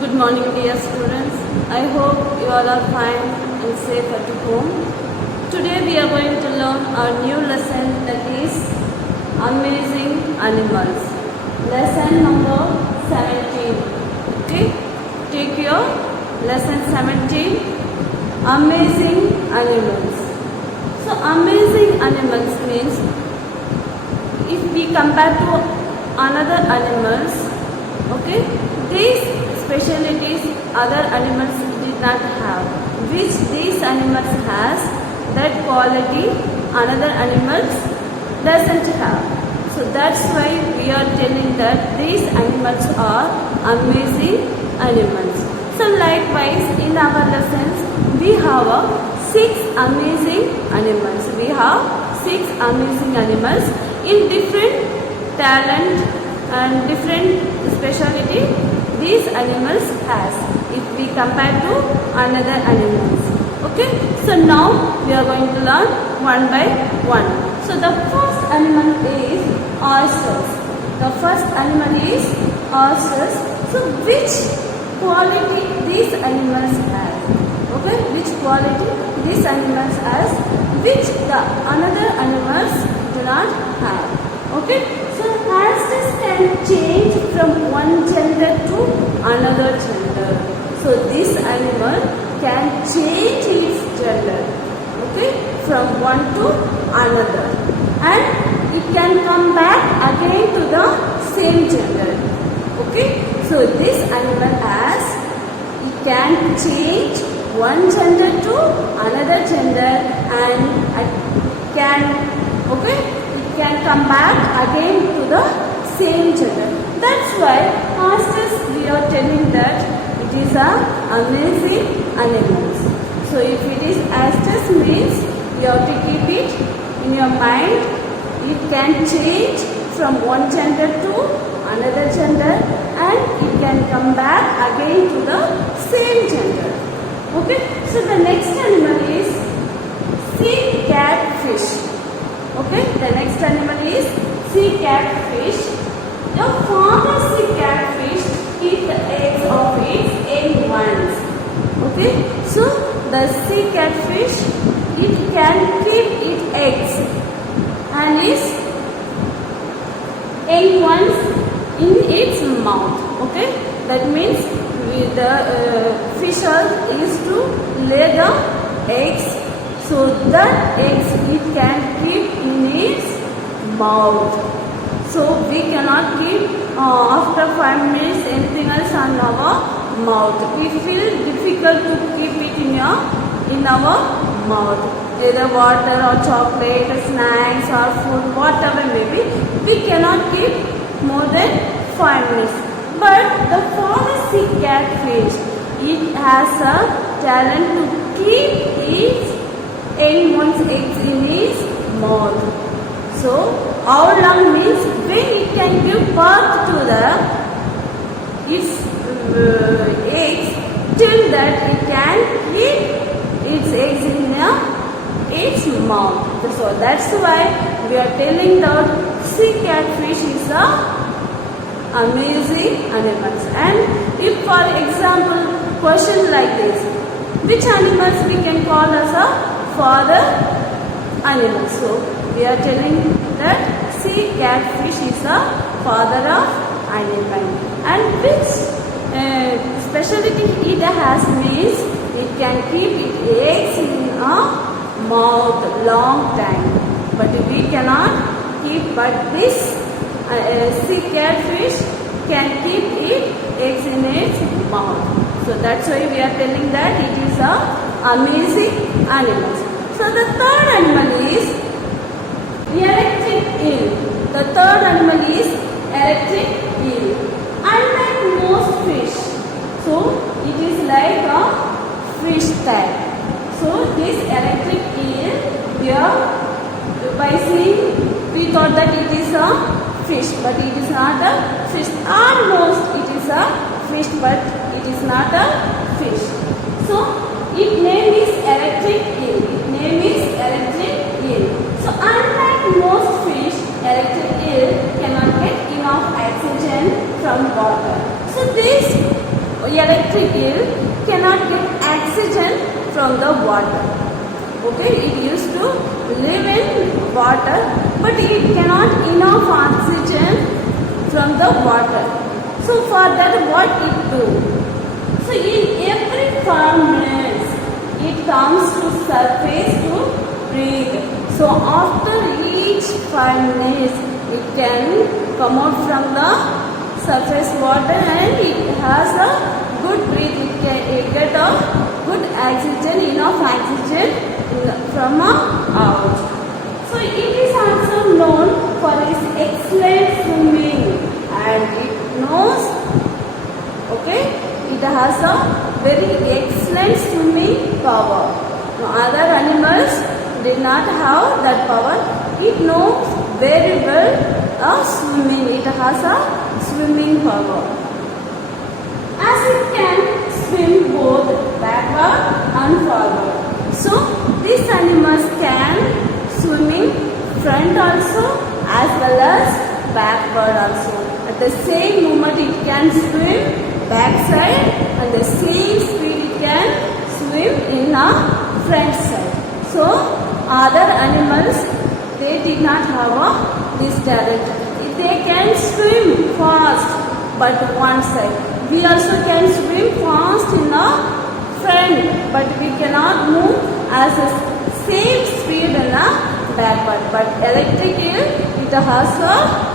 Good morning, dear students. I hope you all are fine and safe at home. Today we are going to learn our new lesson, that is Amazing Animals. Lesson number 17. Okay? Take your lesson 17, Amazing Animals. So amazing animals means, if we compare to another animals, okay, these specialities other animals did not have, which these animals has, that quality another animals doesn't have. So that's why we are telling that these animals are amazing animals. So likewise, in our lessons we have 6 amazing animals. We have 6 amazing animals in different talent and different speciality these animals has, if we compare to another animals. Okay, so now we are going to learn one by one. So the first animal is oysters. The first animal is oysters. So which quality these animals have? Okay, which quality these animals has, which the another animals do not have. Okay, so oysters can change from one gender to another gender. So this animal can change its gender, okay, from one to another, and it can come back again to the same gender. Okay, so this animal has, it can change one gender to another gender, and it can come back again to the same gender. That's why oysters, we are telling that it is a amazing animals. So if it is oysters means, you have to keep it in your mind. It can change from one gender to another gender, and it can come back again to the same gender. Okay, so the next animal is sea catfish. Okay, the next animal is sea catfish. The father sea catfish eats the eggs of its young ones. Okay, so the sea catfish, it can keep its eggs and its young ones in its mouth. Okay, that means the fisher is to lay the eggs. So that eggs it can keep in its mouth. So we cannot keep after 5 minutes anything else on our mouth. We feel difficult to keep it in our mouth. Either water or chocolate or snacks or food, whatever may be, we cannot keep more than 5 minutes. But the father sea catfish, it has a talent to keep its young one's eggs in its mouth. So how long means, when it can give birth to its eggs, till that it can keep its eggs in its mouth. So that's why we are telling that sea catfish is a amazing animals. And if for example question like this, which animals we can call as a father animal? So we are telling that sea catfish is a father of animal. And which speciality it has means, it can keep its eggs in a mouth long time. But we cannot keep, but this sea catfish can keep its eggs in its mouth. So that's why we are telling that it is a amazing animals. So the third animal is electric eel. The third animal is electric eel. Unlike most fish, so it is like a fish type. So this electric eel, here by seeing we thought that it is a fish, but it is not a fish. Almost it is a fish, but it is not a fish. So its name is electric eel. Its name is electric eel. So unlike most fish, electric eel cannot get enough oxygen from water. So this electric eel cannot get oxygen from the water. Okay, it used to live in water, but it cannot enough oxygen from the water. So for that, what it do? So in every 5 minutes, it comes to surface to breathe. So after each 5 minutes, it can come out from the surface water and it has a good breath. It get a good oxygen, enough oxygen from out. So it is also known for its excellent swimming, and it knows, okay, it has a very excellent swimming power. No, other animals did not have that power. It knows very well swimming. It has a swimming power. As it can swim both backward and forward. So these animals can swimming front also as well as backward also. At the same moment it can swim backside, and the same speed it can swim in a front side. So other animals, they did not have this talent. They can swim fast but one side. We also can swim fast in the front, but we cannot move as a same speed in the backward. But electric eel, it has a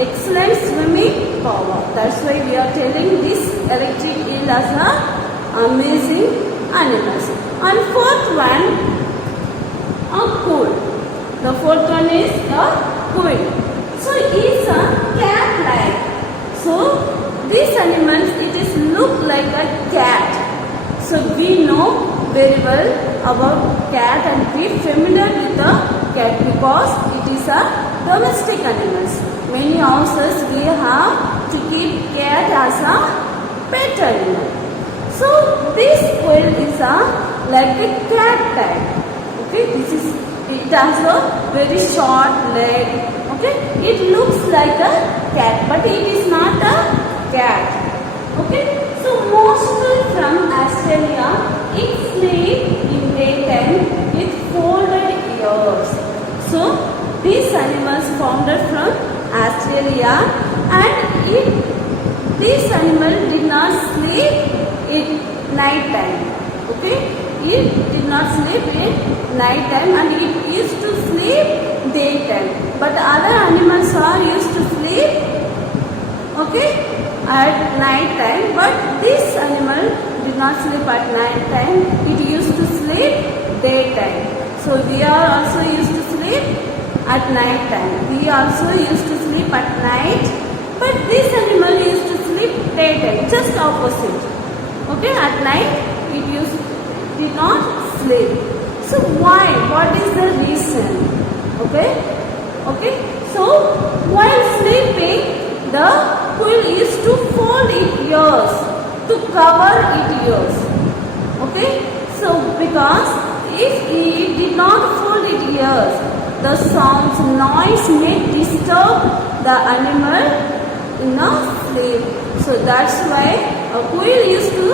excellent swimming power. That's why we are telling this electric eel as a amazing animals. And fourth one, a quail. The fourth one is a quail. So it's a cat-like. So these animals, it is look like a cat. So we know very well about cat and we familiar with the cat because it is a domestic animals. Many houses we have to keep cat as a pet animal. So this quail is a like a cat type. Okay, it has a very short leg. Okay, it looks like a cat, but it is not a cat. Okay, so mostly from Australia, it sleeps in daytime with folded ears. So these animals founded from Australia, and this animal did not sleep in night time. Okay, it did not sleep in night time, and it used to sleep daytime. But other animals are used to sleep, okay, at night time. But this animal did not sleep at night time. It used to sleep daytime. So we are also used to sleep at night time. We also used to sleep at night, but this animal used to sleep daytime, just opposite. Okay, at night it did not sleep. So why? What is the reason? Okay, so while sleeping, the quail used to fold its ears to cover its ears. Okay, so because if it did not fold its ears, the sounds, noise may disturb the animal in a sleep. So that's why a quail used to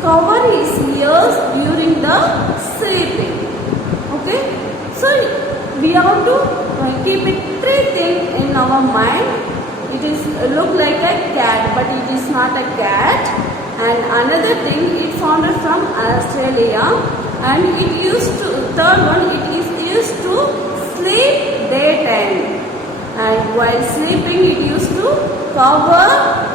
cover his ears during the sleeping. Okay, so we have to keep it three things in our mind. It is look like a cat, but it is not a cat. And another thing, it founded from Australia, and it used to, third one, it is used to sleep daytime, and while sleeping it used to cover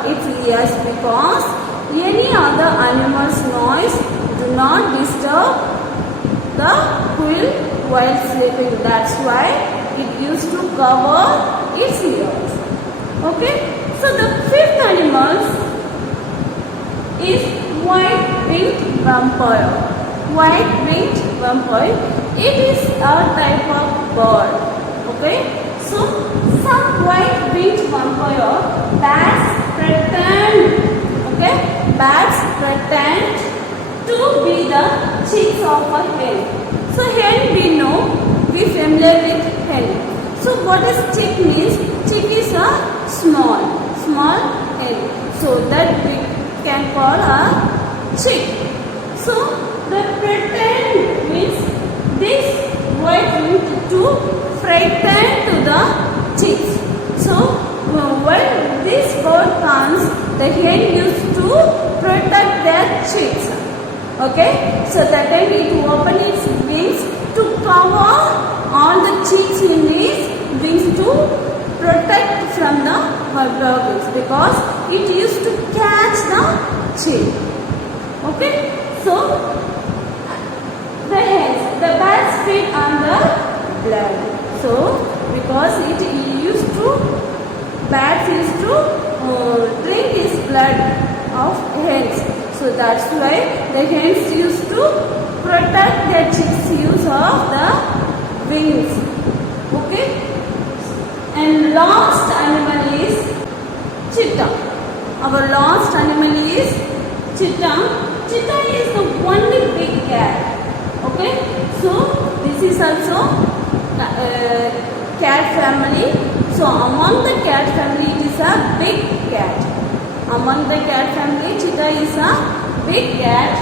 its ears because any other animal's noise do not disturb the quail while sleeping. That's why it used to cover its ears. Okay, so the fifth animal is white-winged vampire. White-winged vampire, it is a type of bird. Okay, so some white-winged vampire bats pretend to be the chicks of a hen. So hen we know, we familiar with hen. So what is chick means? Chick is a small hen. So that we can call a chick. So the pretend means this word means to frighten to the chicks. So when this bird comes, the hen used to protect their chicks. Okay, so that time it open its wings to cover all the chicks in its wings to protect from the birds, because it used to catch the chick. Okay, so the hens, the bats feed on the blood. So because it used to, bats used to drink its blood of hens. So that's why the hens used to protect their chicks use of the wings. Okay, and last animal is cheetah. Our last animal is cheetah. Cheetah is the only big cat. Okay, so this is also cat family. So among the cat family, it is a big cat. Among the cat family, cheetah is a big cat,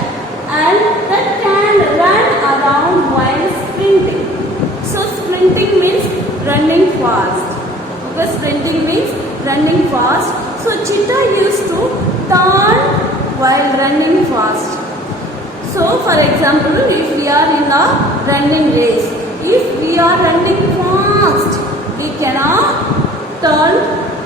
and that can run around while sprinting. So sprinting means running fast. Okay, sprinting means running fast. So cheetah used to turn while running fast. So for example, if we are in a running race, if we are running fast, we cannot turn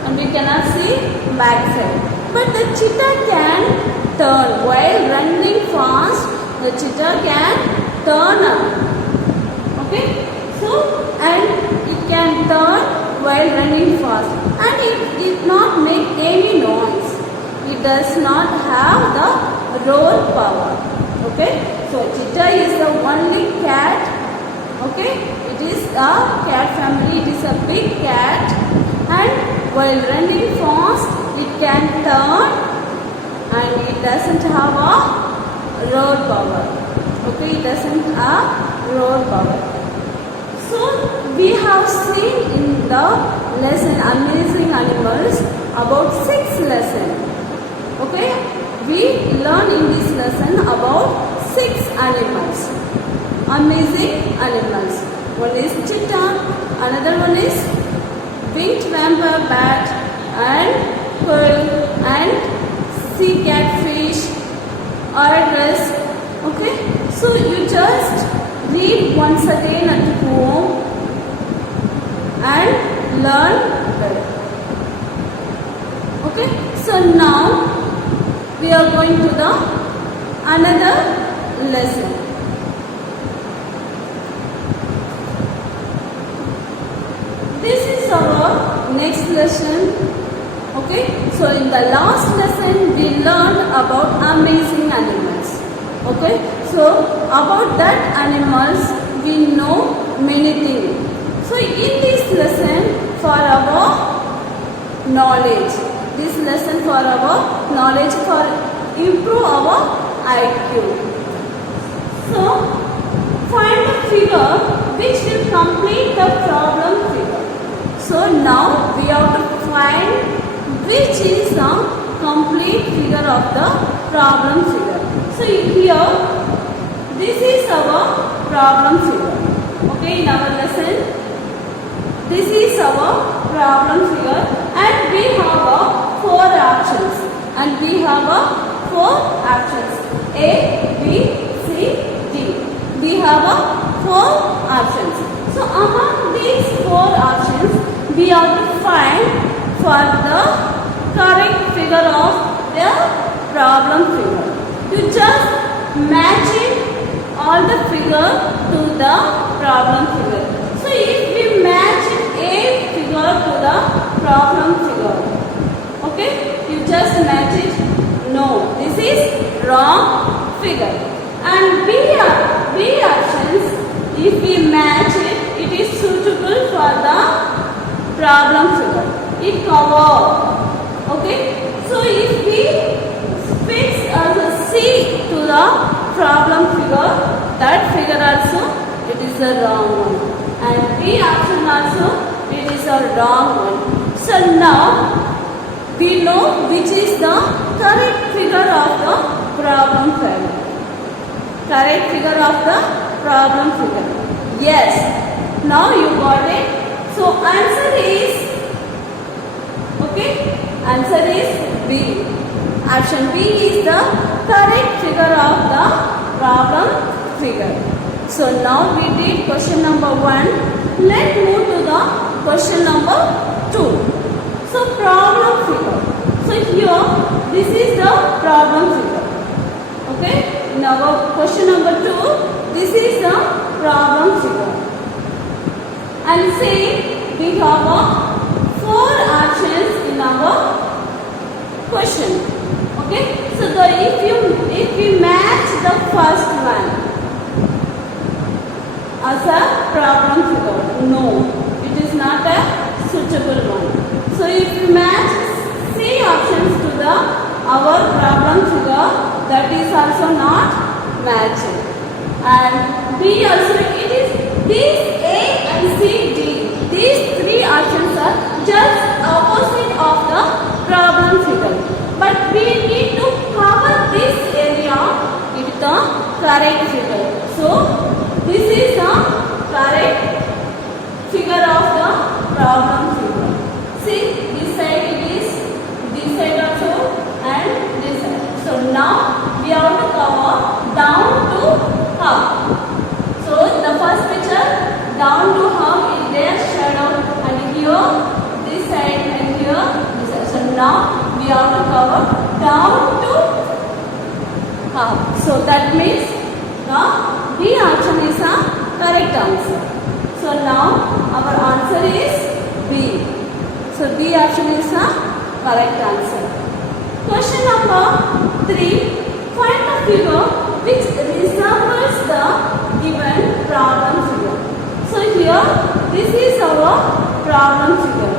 and we cannot see backside. But the cheetah can turn while running fast. The cheetah can turn up. Okay, so and it can turn while running fast, and it did not make any noise. It does not have the roar power. Okay, so cheetah is the only cat. Okay, it is a cat family. It is a big cat, and while running fast, it can turn, and it doesn't have a roar power. Okay, it doesn't have roar power. So we have seen in the lesson Amazing Animals about 6 lessons. Okay, we learn in this lesson about 6 animals, amazing animals. One is cheetah, another one is winged vampire bat, and pearl, and sea catfish, oryx. Okay, so you just read once again at home and learn it. Okay, so now we are going to the another lesson. This is our next lesson. Okay, so in the last lesson we learned about amazing animals. Okay, so about that animals we know many things. So in this lesson for our knowledge, this lesson for our knowledge, for improve our IQ. So find the figure which will complete the problem figure. So now we have to find which is the complete figure of the problem figure. So here, this is our problem figure. Okay, in our lesson, this is our problem figure, and we have 4 options. And we have 4 options: A, B, C, D. We have 4 options. So among these 4 options, we have to find for the correct figure of the problem figure. You just matching all the figure to the problem figure. So if we match A figure to the problem figure, okay, you just match it. No, this is wrong figure. And B options, if we match it, it is suitable for the problem figure. It covers. Okay, so if we fix as a C to the problem figure, that figure also it is the wrong one, and B option also it is a wrong one. So now we know which is the correct figure problem figure. Correct figure of the problem figure. Yes. Now you got it. So answer is, okay, answer is B. Option B is the correct figure of the problem figure. So now we did question number 1. Let's move to the question number 2. So problem figure. So here this is the problem figure. Okay. Now question number 2. This is the problem figure. And say we have 4 options in our question. Okay. So if we match the first one as a problem figure, no, it is not a suitable one. So if we match C options to our problem figure, that is also not matching. And B also, it is these A and C, D, these 3 options are just opposite of the problem figure. But we need to cover this area with the correct figure. So this is the correct figure of the problem figure. See, this side it is, this side also, and this side. So now we have to cover down to up. So the first picture, down to up is their shadow, and here this side, and here this side. So now we have to cover down to up. So that means the B option is a correct answer. So now our answer is B. So B option is a correct answer. Question number 3. Find the figure which resembles the given problem figure. So here this is our problem figure.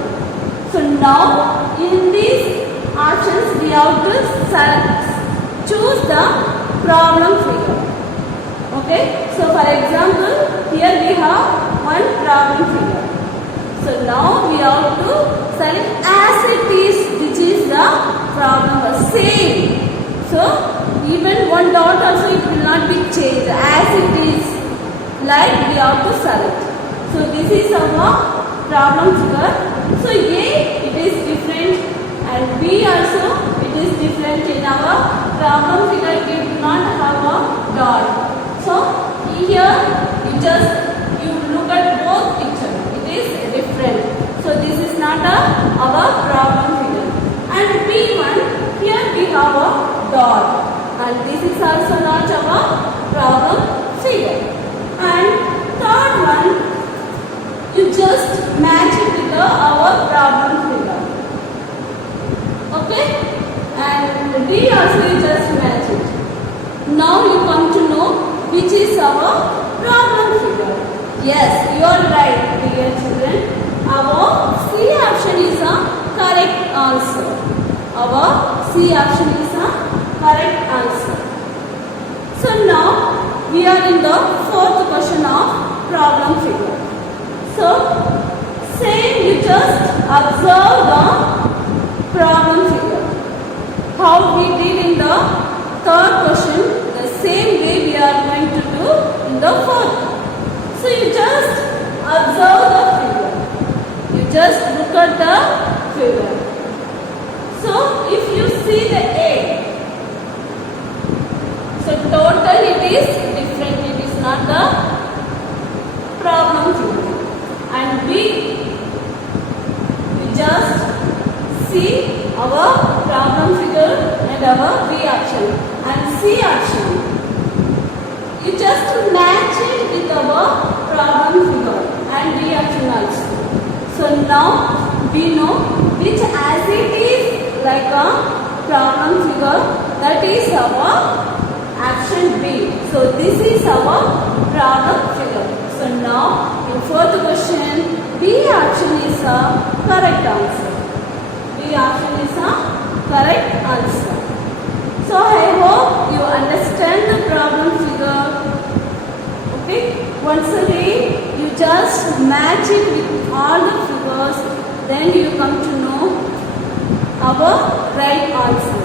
So now in these options we have to choose the problem figure. Okay. So for example, here we have one problem figure. So now we have to select as it is, which is the problem same. So even one dot also it will not be changed, as it is, like we have to select. So this is our problem figure. So A it is different, and B also it is different. In our problem figure we do not have a dot. So here you look at both pictures, it is different. So this is not our problem figure. And B1, here we have a dot, and this is also not our problem figure. And third one, you just match it with our problem figure. Okay, and D also you just match it. Now you come to know which is our problem figure. Yes, you are right, dear children. Our C option is a correct answer. Our C option is a correct answer. So now we are in the 4th question of problem figure. So say you just observe the problem figure. How we did in the 3rd question, the same way we are going to do in the 4th. So you just observe the figure. You just look at the figure. So if you see the A, so total it is different. It is not the problem figure. And B, we just see our problem figure and our B option. And C option, you just match it with our problem figure and D option also. So now we know which as it is like a problem figure, that is our option B. So this is our problem figure. So now in 4th question, B option is a correct answer. B option is a correct answer. So I hope you understand the problem figure. Okay. Once again, you just match it with all the figures, then you come to know our right answer.